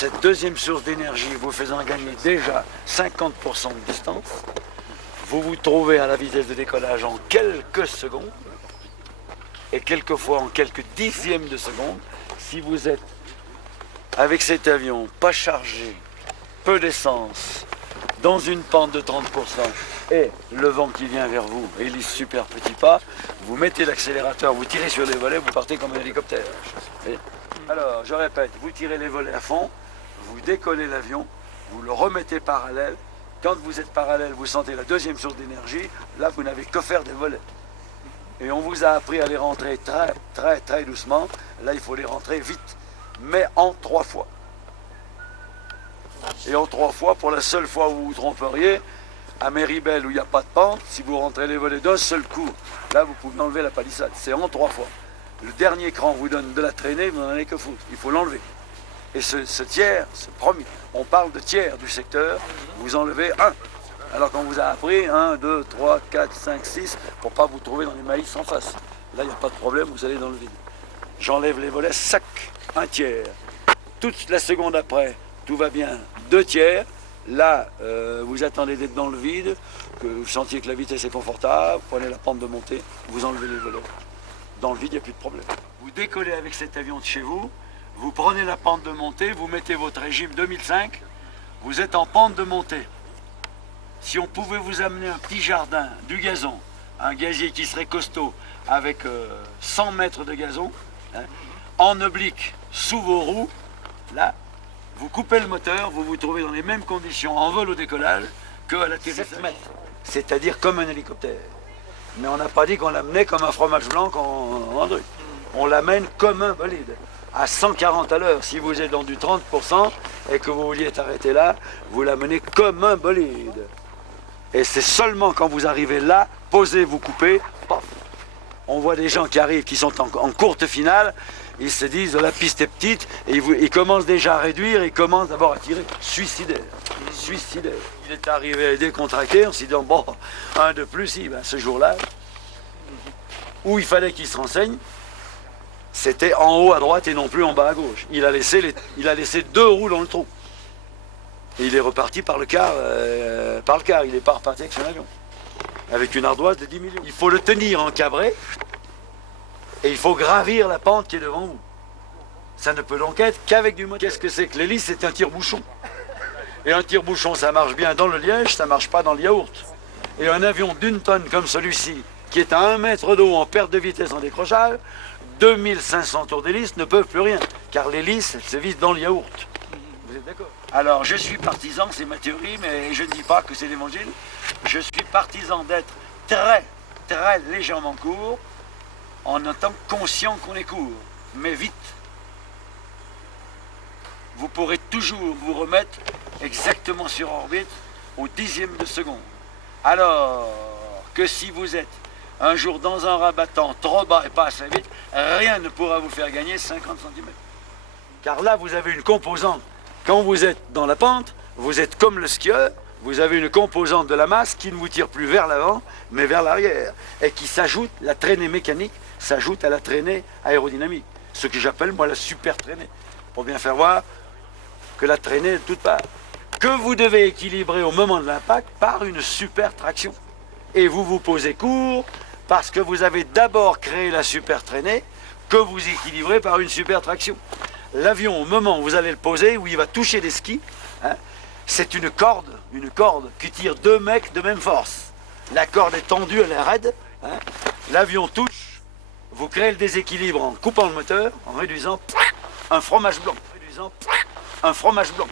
cette deuxième source d'énergie vous faisant gagner déjà 50% de distance, vous vous trouvez à la vitesse de décollage en quelques secondes, et quelquefois en quelques dixièmes de seconde, si vous êtes avec cet avion pas chargé, peu d'essence, dans une pente de 30% et le vent qui vient vers vous, hélice super petit pas, vous mettez l'accélérateur, vous tirez sur les volets, vous partez comme un hélicoptère. Et alors, je répète, vous tirez les volets à fond, vous décollez l'avion, vous le remettez parallèle. Quand vous êtes parallèle, vous sentez la deuxième source d'énergie, là vous n'avez que faire des volets. Et on vous a appris à les rentrer très doucement, là il faut les rentrer vite, mais en 3 fois. Et en 3 fois, pour la seule fois où vous vous tromperiez, à Méribel où il n'y a pas de pente, si vous rentrez les volets d'un seul coup, là vous pouvez enlever la palissade, c'est en 3 fois. Le dernier cran vous donne de la traînée, vous n'en avez que foutre, il faut l'enlever. Et ce tiers, ce premier, on parle de tiers du secteur, vous enlevez 1. Alors qu'on vous a appris 1, 2, 3, 4, 5, 6, pour ne pas vous trouver dans les maïs en face. Là, il n'y a pas de problème, vous allez dans le vide. J'enlève les volets, sac, 1 tiers. Toute la seconde après, tout va bien, 2 tiers. Là, vous attendez d'être dans le vide, que vous sentiez que la vitesse est confortable, vous prenez la pente de montée, vous enlevez les volets. Dans le vide, il n'y a plus de problème. Vous décollez avec cet avion de chez vous, vous prenez la pente de montée, vous mettez votre régime 2005, vous êtes en pente de montée. Si on pouvait vous amener un petit jardin, du gazon, un gazier qui serait costaud, avec 100 mètres de gazon, hein, en oblique, sous vos roues, là, vous coupez le moteur, vous vous trouvez dans les mêmes conditions en vol au décollage qu'à l'atterrissage. 7 mètres, c'est-à-dire comme un hélicoptère. Mais on n'a pas dit qu'on l'amenait comme un fromage blanc en truc. On l'amène comme un bolide, à 140 à l'heure. Si vous êtes dans du 30% et que vous vouliez arrêter là, vous l'amenez comme un bolide. Et c'est seulement quand vous arrivez là, posez, vous coupez, paf. On voit des gens qui arrivent, qui sont en courte finale, ils se disent la piste est petite, et ils commencent déjà à réduire, ils commencent d'abord à tirer. Suicidaire. Suicidaire. Il est arrivé décontracté en se disant, bon, un de plus, si, ben, ce jour-là, où il fallait qu'il se renseigne, c'était en haut à droite et non plus en bas à gauche. Il a laissé 2 roues dans le trou. Et il est reparti par le quart, il n'est pas reparti avec son avion. Avec une ardoise de 10 millions. Il faut le tenir encabré et il faut gravir la pente qui est devant vous. Ça ne peut donc être qu'avec du moteur. Qu'est-ce que c'est que l'hélice? C'est un tire-bouchon. Et un tire-bouchon, ça marche bien dans le liège, ça ne marche pas dans le yaourt. Et un avion d'une tonne comme celui-ci, qui est à 1 mètre d'eau en perte de vitesse en décrochage, 2500 tours d'hélice ne peuvent plus rien, car l'hélice, elle se vise dans le yaourt. Vous êtes d'accord? Alors, je suis partisan, c'est ma théorie, mais je ne dis pas que c'est l'évangile. Je suis partisan d'être très légèrement court, en étant conscient qu'on est court, mais vite. Vous pourrez toujours vous remettre exactement sur orbite au 10e de seconde. Alors que si vous êtes un jour dans un rabattant trop bas et pas assez vite, rien ne pourra vous faire gagner 50 cm. Car là, vous avez une composante. Quand vous êtes dans la pente, vous êtes comme le skieur, vous avez une composante de la masse qui ne vous tire plus vers l'avant, mais vers l'arrière. Et qui s'ajoute, la traînée mécanique s'ajoute à la traînée aérodynamique. Ce que j'appelle, moi, la super traînée. Pour bien faire voir que la traînée est de toutes parts. Que vous devez équilibrer au moment de l'impact par une super traction. Et vous vous posez court parce que vous avez d'abord créé la super traînée que vous équilibrez par une super traction. L'avion, au moment où vous allez le poser, où il va toucher des skis, hein, c'est une corde qui tire 2 mecs de même force. La corde est tendue, elle est raide, hein, l'avion touche, vous créez le déséquilibre en coupant le moteur, en réduisant un fromage blanc. Un fromage blanc.